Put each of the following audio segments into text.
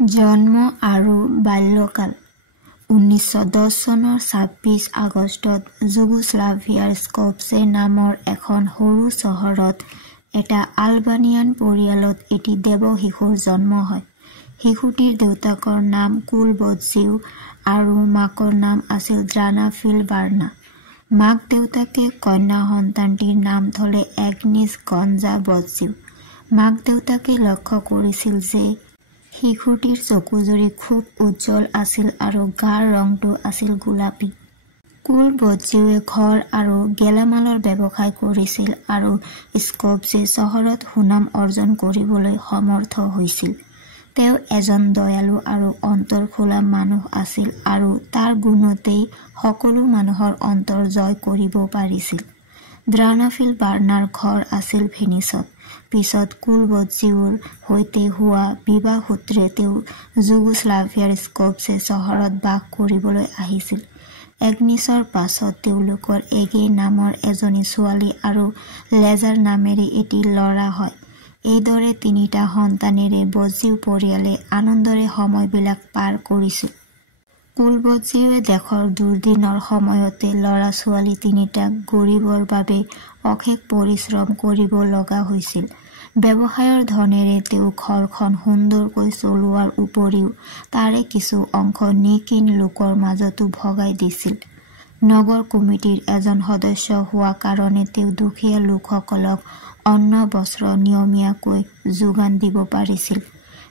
জন্ম আৰু বাল্যকাল 1910 চনৰ 26 আগষ্টত যুগোস্লাভিয়াৰ স্কপছে নামৰ এখন সৰু চহৰত এটা আলবানিয়ান পৰিয়ালত এটি দেৱ শিশুৰ জন্ম হয়। শিশুটিৰ দেউতাকৰ নাম কুলবজিউ আৰু মাকৰ নাম আছিল দ্ৰানা ফিলবাৰ্না। মাক দেউতাকে কন্যা সন্তানটিৰ নাম থলে এগনিছ গঞ্জা বজিউ। মাক দেউতাকে লক্ষ্য কৰিছিল যে শিশুটিৰ চকুজুৰি খুব উজ্জ্বল আছিল আৰু গাৰ ৰংটো আছিল গোলাপী। কুলবজিউৱে ঘৰ আৰু গেলামালৰ ব্যৱসায় কৰিছিল আৰু স্কপছে চহৰত সুনাম অৰ্জন কৰিবলৈ সমৰ্থ হৈছিল। তেওঁ এজন দয়ালু আৰু অন্তৰ খোলা মানুহ আছিল আৰু তাৰ গুণতেই সকলো মানুহৰ অন্তৰ জয় কৰিব পাৰিছিল। দ্ৰানা ফিলবাৰ্নাৰ ঘৰ আছিল ভেনিছত। পিছত কুলবজিউৰ সৈতে হোৱা বিবাহ সূত্ৰে তেওঁ যুগোস্লাভিয়াৰ স্কপছে চহৰত বাস কৰিবলৈ আহিছিল। এগনিছৰ পাছত তেওঁলোকৰ এগে নামৰ এজনী ছোৱালী আৰু লেজাৰ নামেৰে এটি ল'ৰা হয়। এইদৰে তিনিটা সন্তানেৰে বজিউ পৰিয়ালে আনন্দৰে সময়বিলাক পাৰ কৰিছিল। কুলবজিউৱে দেশৰ দুৰ্দিনৰ সময়তে ল'ৰা ছোৱালী তিনিটাক গঢ়িবৰ বাবে অশেষ পৰিশ্ৰম কৰিব লগা হৈছিল। ব্যৱসায়ৰ ধনেৰে তেওঁ ঘৰখন সুন্দৰকৈ চলোৱাৰ উপৰিও তাৰে কিছু অংশ নিকিন লোকৰ মাজতো ভগাই দিছিল। নগৰ কমিটিৰ এজন সদস্য হোৱা কাৰণে তেওঁ দুখীয়া লোকসকলক অন্ন বস্ত্ৰ নিয়মীয়াকৈ যোগান দিব পাৰিছিল।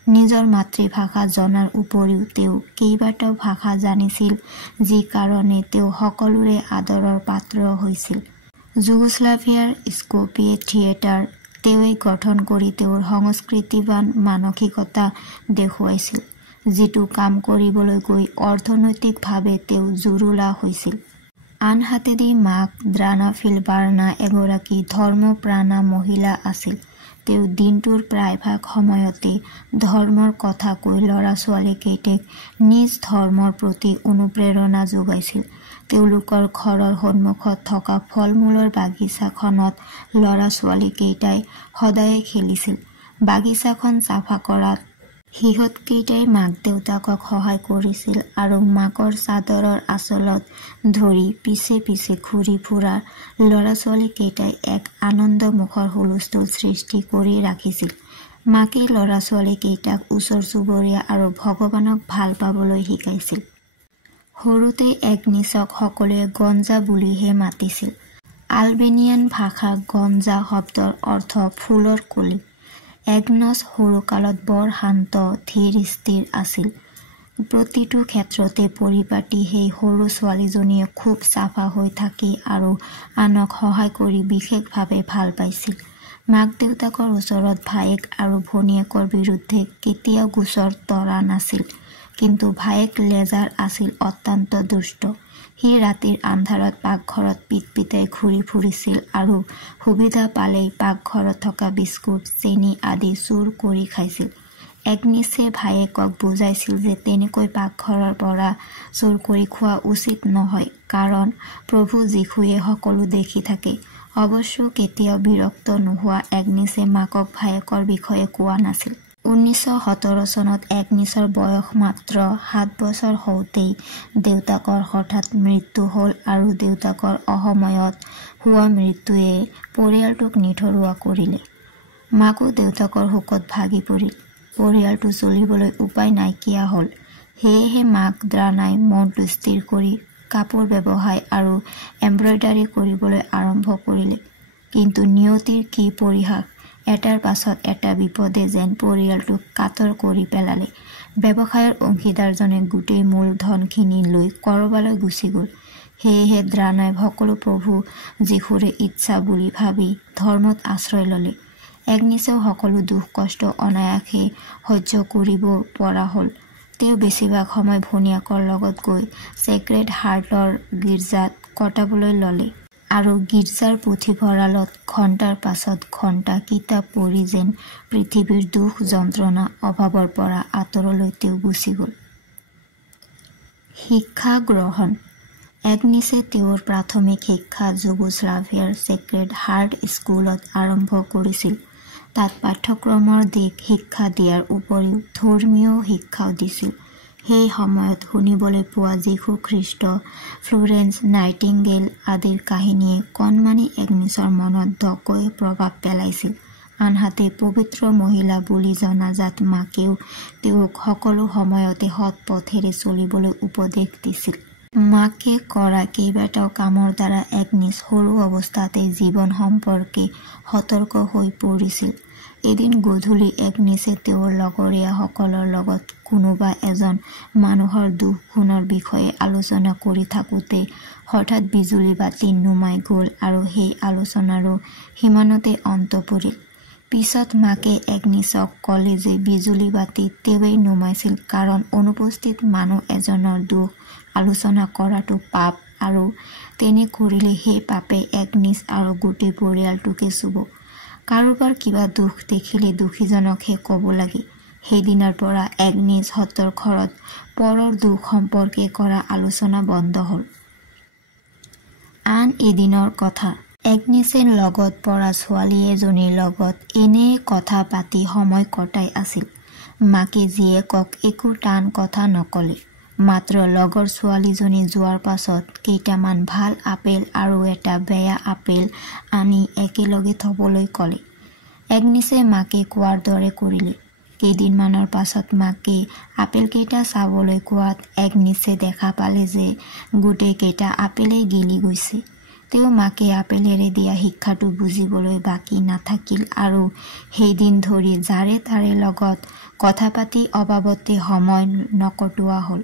নিজৰ মাতৃভাষা জনাৰ উপৰিও তেওঁ কেইবাটাও ভাষা জানিছিল, যি কাৰণে তেওঁ সকলোৰে আদৰৰ পাত্ৰ হৈছিল। যুগোস্লাভিয়াৰ স্কপিয়ে থিয়েটাৰ তেওঁই গঠন কৰি তেওঁৰ সংস্কৃতিবান মানসিকতা দেখুৱাইছিল, যিটো কাম কৰিবলৈ গৈ অৰ্থনৈতিকভাৱে তেওঁ জুৰুলা হৈছিল। আনহাতেদি মাক দ্ৰানা ফিলবাৰ্না এগৰাকী ধৰ্মপ্ৰাণা মহিলা আছিল। তেওঁ দিনটোৰ প্ৰায়ভাগ সময়তে ধৰ্মৰ কথা কৈ ল'ৰা ছোৱালীকেইটাক নিজ ধৰ্মৰ প্ৰতি অনুপ্ৰেৰণা যোগাইছিল। তেওঁলোকৰ ঘৰৰ সন্মুখত থকা ফল মূলৰ বাগিচাখনত ল'ৰা ছোৱালীকেইটাই সদায়ে খেলিছিল। বাগিচাখন চাফা কৰাত সিহঁতকেইটাই মাক দেউতাকক সহায় কৰিছিল আৰু মাকৰ চাদৰৰ আঁচলত ধৰি পিছে পিছে ঘূৰি ফুৰা ল'ৰা ছোৱালীকেইটাই এক আনন্দমুখৰ হুলস্থুল সৃষ্টি কৰি ৰাখিছিল। মাকে ল'ৰা ছোৱালীকেইটাক ওচৰ চুবুৰীয়া আৰু ভগৱানক ভাল পাবলৈ শিকাইছিল। সৰুতে এগনিছক সকলোৱে গঞ্জা বুলিহে মাতিছিল। আলবেনিয়ান ভাষা গঞ্জা শব্দৰ অৰ্থ ফুলৰ কলি। এগনছ সৰুকালত বৰ শান্ত ধীৰ স্থিৰ আছিল। প্ৰতিটো ক্ষেত্ৰতে পৰিপাটি সেই সৰু ছোৱালীজনীয়ে খুব চাফা হৈ থাকি আৰু আনক সহায় কৰি বিশেষভাৱে ভাল পাইছিল। মাক দেউতাকৰ ওচৰত ভায়েক আৰু ভনীয়েকৰ বিৰুদ্ধে কেতিয়াও গোচৰ তৰা নাছিল। কিন্তু ভায়েক লেজাৰ আছিল অত্যন্ত দুষ্ট। সি ৰাতিৰ আন্ধাৰত পাকঘৰত পিটপিটাই ঘূৰি ফুৰিছিল আৰু সুবিধা পালেই পাকঘৰত থকা বিস্কুট চেনি আদি চুৰ কৰি খাইছিল। এগনিছে ভায়েকক বুজাইছিল যে তেনেকৈ পাকঘৰৰ পৰা চুৰ কৰি খোৱা উচিত নহয়, কাৰণ প্ৰভু যীশুৱে সকলো দেখি থাকে। অৱশ্য কেতিয়াও বিৰক্ত নোহোৱা এগনিছে মাকক ভায়েকৰ বিষয়ে কোৱা নাছিল। 1917 চনত এগনিছৰ বয়স মাত্ৰ 7 বছৰ হওঁতেই দেউতাকৰ হঠাৎ মৃত্যু হ'ল আৰু দেউতাকৰ অসময়ত হোৱা মৃত্যুৱে পৰিয়ালটোক নিথৰুৱা কৰিলে। মাকো দেউতাকৰ শোকত ভাগি পৰিল। পৰিয়ালটো চলিবলৈ উপায় নাইকিয়া হ'ল। সেয়েহে মাক দ্ৰানাই মনটো স্থিৰ কৰি কাপোৰ ব্যৱসায় আৰু এম্ব্ৰইডাৰী কৰিবলৈ আৰম্ভ কৰিলে। কিন্তু নিয়তিৰ কি পৰিহাস! এটাৰ পাছত এটা বিপদে যেন পৰিয়ালটোক কাতৰ কৰি পেলালে। ব্যৱসায়ৰ অংশীদাৰজনে গোটেই মূলধনখিনি লৈ কৰবালৈ গুচি গ'ল। সেয়েহে দ্ৰানাই সকলো প্ৰভু যীশুৰে ইচ্ছা বুলি ভাবি ধৰ্মত আশ্ৰয় ল'লে। এগনিছেও সকলো দুখ কষ্ট অনায়াসে সহ্য কৰিব পৰা হ'ল। তেওঁ বেছিভাগ সময় ভনীয়েকৰ লগত গৈ চেক্ৰেড হাৰ্টৰ গীৰ্জাত কটাবলৈ ল'লে আৰু গীৰ্জাৰ পুথিভঁৰালত ঘণ্টাৰ পাছত ঘণ্টা কিতাপ পঢ়ি যেন পৃথিৱীৰ দুখ যন্ত্ৰণা অভাৱৰ পৰা আঁতৰলৈ তেওঁ গুচি গ'ল। শিক্ষা গ্ৰহণ। এগনিছে তেওঁৰ প্ৰাথমিক শিক্ষা যুগোস্লাভিয়াৰ চেক্ৰেড হাৰ্ট স্কুলত আৰম্ভ কৰিছিল। তাত পাঠ্যক্ৰমৰ দিশ শিক্ষা দিয়াৰ উপৰিও ধৰ্মীয় শিক্ষাও দিছিল। সেই সময়ত শুনিবলৈ পোৱা যীশু খ্ৰীষ্ট, ফ্লোৰেন্স নাইটিংগেল আদিৰ কাহিনীয়ে কণমানি এগনিছৰ মনত দকৈ প্ৰভাৱ পেলাইছিল। আনহাতে পবিত্ৰ মহিলা বুলি জনাজাত মাকেও তেওঁক সকলো সময়তে সৎ পথেৰে চলিবলৈ উপদেশ দিছিল। মাকে কৰা কেইবাটাও কামৰ দ্বাৰা এগনিছ সৰু অৱস্থাতে জীৱন সম্পৰ্কে সতৰ্ক হৈ পৰিছিল। এদিন গধূলি এগনিছে তেওঁৰ লগৰীয়াসকলৰ লগত কোনোবা এজন মানুহৰ দুখ গুণৰ বিষয়ে আলোচনা কৰি থাকোঁতে হঠাৎ বিজুলী বাতি নুমাই গ'ল আৰু সেই আলোচনাৰো সিমানতে অন্ত পৰিল। পিছত মাকে এগনিছক ক'লে যে বিজুলী বাতি তেওঁৱেই নুমাইছিল কাৰণ অনুপস্থিত মানুহ এজনৰ দুখ আলোচনা কৰাটো পাপ আৰু তেনে কৰিলে সেই পাপে এগনিছ আৰু গোটেই পৰিয়ালটোকে চুব। কাৰোবাৰ কিবা দুখ দেখিলে দুখীজনকহে ক'ব লাগে। সেইদিনাৰ পৰা এগনিছ হঁতৰ ঘৰত পৰৰ দুখ সম্পৰ্কে কৰা আলোচনা বন্ধ হ'ল। আন এদিনৰ কথা, এগনিছে লগত পঢ়া ছোৱালী এজনীৰ লগত এনেই কথা পাতি সময় কটাই আছিল। মাকে জীয়েকক একো টান কথা নকলে, মাত্ৰ লগৰ ছোৱালীজনী যোৱাৰ পাছত কেইটামান ভাল আপেল আৰু এটা বেয়া আপেল আনি একেলগে থবলৈ ক'লে। এগনিছে মাকে কোৱাৰ দৰে কৰিলে। কেইদিনমানৰ পাছত মাকে আপেলকেইটা চাবলৈ কোৱাত এগনিছে দেখা পালে যে গোটেইকেইটা আপেলেই গেলি গৈছে। তেওঁ মাকে আপেলেৰে দিয়া শিক্ষাটো বুজিবলৈ বাকী নাথাকিল আৰু সেইদিন ধৰি যাৰে তাৰে লগত কথা পাতি অবাবতে সময় নকটোৱা হ'ল।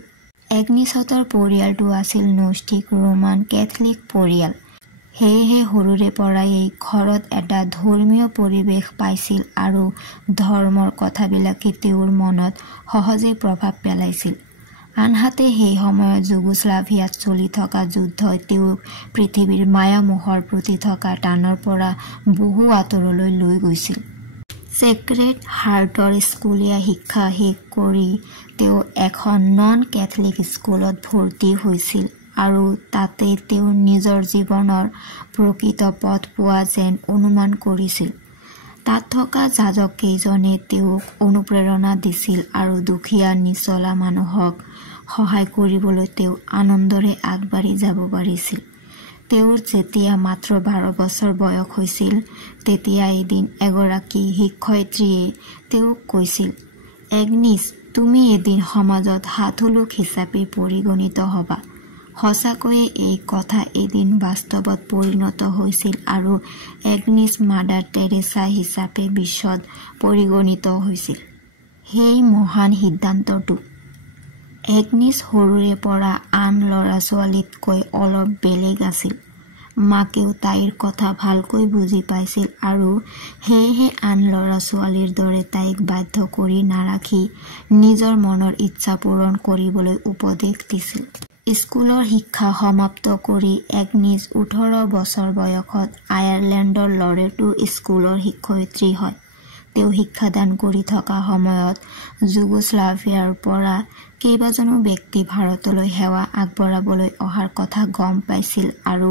এগনিছহঁতৰ পৰিয়ালটো আছিল নৈষ্ঠিক ৰোমান কেথলিক পৰিয়াল। সেয়েহে সৰুৰে পৰাই ঘৰত এটা ধৰ্মীয় পৰিৱেশ পাইছিল আৰু ধৰ্মৰ কথাবিলাকে তেওঁৰ মনত সহজেই প্ৰভাৱ পেলাইছিল। আনহাতে সেই সময়ত যুগোস্লাভিয়াত চলি থকা যুদ্ধই তেওঁক পৃথিৱীৰ মায়ামোহৰ প্ৰতি থকা টানৰ পৰা বহু আঁতৰলৈ লৈ গৈছিল। চেক্ৰেড হাৰ্টৰ স্কুলীয়া শিক্ষা শেষ কৰি তেওঁ এখন নন কেথলিক স্কুলত ভৰ্তি হৈছিল আৰু তাতে তেওঁ নিজৰ জীৱনৰ প্ৰকৃত পথ পোৱা যেন অনুমান কৰিছিল। তাত থকা যাজককেইজনে তেওঁক অনুপ্ৰেৰণা দিছিল আৰু দুখীয়া নিচলা মানুহক সহায় কৰিবলৈ তেওঁ আনন্দৰে আগবাঢ়ি যাব পাৰিছিল। তেওঁৰ যেতিয়া মাত্ৰ 12 বছৰ বয়স হৈছিল, তেতিয়া এদিন এগৰাকী শিক্ষয়িত্ৰীয়ে তেওঁক কৈছিল, এগনিছ, তুমি এদিন সমাজত সাধুলোক হিচাপে পৰিগণিত হ'বা। সঁচাকৈয়ে এই কথা এদিন বাস্তৱত পৰিণত হৈছিল আৰু এগনিছ মাদাৰ টেৰেছা হিচাপে বিশ্বত পৰিগণিত হৈছিল। সেই মহান সিদ্ধান্তটো এগনিছ সৰুৰে পৰা আন ল'ৰা ছোৱালীতকৈ অলপ বেলেগ আছিল। মাকেও তাইৰ কথা ভালকৈ বুজি পাইছিল আৰু সেয়েহে আন ল'ৰা ছোৱালীৰ দৰে তাইক বাধ্য কৰি নাৰাখি নিজৰ মনৰ ইচ্ছা পূৰণ কৰিবলৈ উপদেশ দিছিল। স্কুলৰ শিক্ষা সমাপ্ত কৰি এগনিছ 18 বছৰ বয়সত আয়াৰলেণ্ডৰ লৰেটো স্কুলৰ শিক্ষয়িত্ৰী হয়। তেওঁ শিক্ষাদান কৰি থকা সময়ত যুগোস্লাভিয়াৰ পৰা কেইবাজনো ব্যক্তি ভাৰতলৈ সেৱা আগবঢ়াবলৈ অহাৰ কথা গম পাইছিল আৰু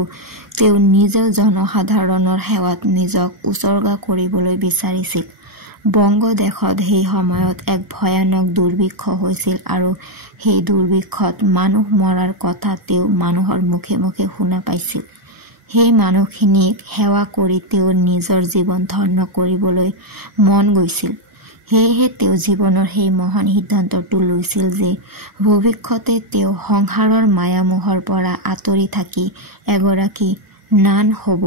তেওঁ নিজেও জনসাধাৰণৰ সেৱাত নিজক উচৰ্গা কৰিবলৈ বিচাৰিছিল। বংগদেশত সেই সময়ত এক ভয়ানক দুৰ্ভিক্ষ হৈছিল আৰু সেই দুৰ্ভিক্ষত মানুহ মৰাৰ কথা তেওঁ মানুহৰ মুখে মুখে শুনা পাইছিল। সেই মানুহখিনিক সেৱা কৰি তেওঁৰ নিজৰ জীৱন ধন্য কৰিবলৈ মন গৈছিল। সেয়েহে তেওঁ জীৱনৰ সেই মহান সিদ্ধান্তটো লৈছিল যে ভৱিষ্যতে তেওঁ সংসাৰৰ মায়ামোহৰ পৰা আঁতৰি থাকি এগৰাকী নান হ'ব।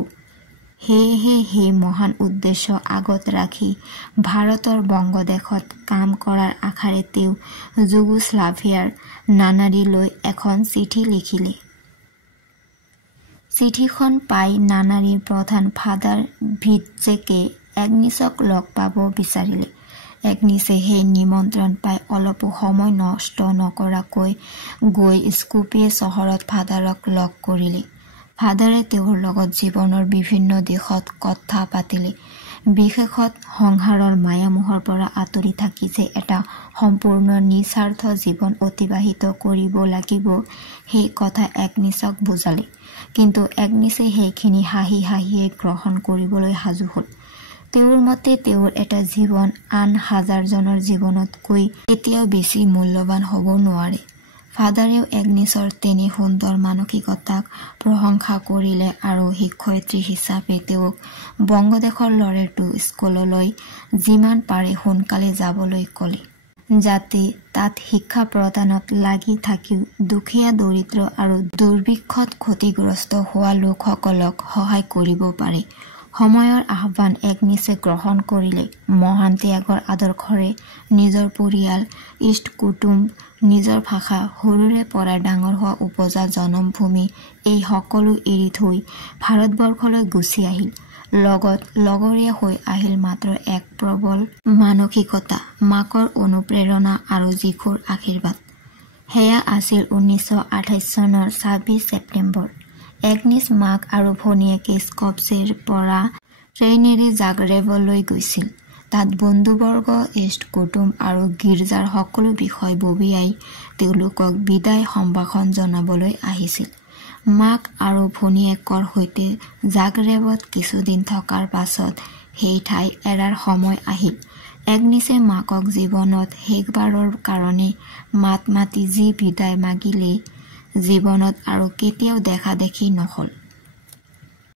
সেয়েহে সেই মহান উদ্দেশ্য আগত ৰাখি ভাৰতৰ বংগদেশত কাম কৰাৰ আশাৰে তেওঁ যুগোস্লাভিয়াৰ নানাৰীলৈ এখন চিঠি লিখিলে। চিঠিখন পাই নানাৰীৰ প্ৰধান ফাদাৰ ভিটজেকে এগনিছক লগ পাব বিচাৰিলে। এগনিছে সেই নিমন্ত্ৰণ পাই অলপো সময় নষ্ট নকৰাকৈ গৈ স্কোপিয়ে চহৰত ফাদাৰক লগ কৰিলে। ফাদাৰে তেওঁৰ লগত জীৱনৰ বিভিন্ন দিশত কথা পাতিলে। বিশেষত সংসাৰৰ মায়ামোহৰ পৰা আঁতৰি থাকি যে এটা সম্পূৰ্ণ নিস্বাৰ্থ জীৱন অতিবাহিত কৰিব লাগিব সেই কথা এগনিছক বুজালে। কিন্তু এগনিছে সেইখিনি হাঁহি হাঁহিয়ে গ্ৰহণ কৰিবলৈ সাজু হ'ল। তেওঁৰ মতে তেওঁৰ এটা জীৱন আন হাজাৰজনৰ জীৱনতকৈ কেতিয়াও বেছি মূল্যৱান হ'ব নোৱাৰে। ফাদাৰেও এগনিছৰ তেনে সুন্দৰ মানসিকতাক প্ৰশংসা কৰিলে আৰু শিক্ষয়িত্ৰী হিচাপে তেওঁক বংগদেশৰ লৰেটো স্কুললৈ যিমান পাৰে সোনকালে যাবলৈ ক'লে, যাতে তাত শিক্ষা প্ৰদানত লাগি থাকিও দুখীয়া দৰিদ্ৰ আৰু দুৰ্ভিক্ষত ক্ষতিগ্ৰস্ত হোৱা লোকসকলক সহায় কৰিব পাৰে। সময়ৰ আহ্বান এগনিছে গ্ৰহণ কৰিলে। মহান ত্যাগৰ আদৰ্শৰে নিজৰ পৰিয়াল, ইষ্ট কুটুম্ব, নিজৰ ভাষা, সৰুৰে পৰা ডাঙৰ হোৱা উপজা জন্মভূমি এই সকলো এৰি থৈ ভাৰতবৰ্ষলৈ গুচি আহিল। লগত লগৰীয়া হৈ আহিল মাত্ৰ এক প্ৰবল মানসিকতা, মাকৰ অনুপ্ৰেৰণা আৰু যীশুৰ আশীৰ্বাদ। সেয়া আছিল 1928 চনৰ 26 ছেপ্টেম্বৰ। এগনিছ মাক আৰু ভনীয়েকে স্কপজেৰ পৰা ট্ৰেইনেৰে জাগ্ৰেবলৈ গৈছিল। তাত বন্ধুবৰ্গ, ইষ্ট কুটুম আৰু গীৰ্জাৰ সকলো বিষয় ববিয়াই তেওঁলোকক বিদায় সম্ভাষণ জনাবলৈ আহিছিল। মাক আৰু ভনীয়েকৰ সৈতে জাগ্ৰেবত কিছুদিন থকাৰ পাছত সেই ঠাই এৰাৰ সময় আহিল। এগনিছে মাকক জীৱনত শেষবাৰৰ কাৰণে মাত মাতি যি বিদায় মাগিলে জীৱনত আৰু কেতিয়াও দেখা দেখি নহ'ল।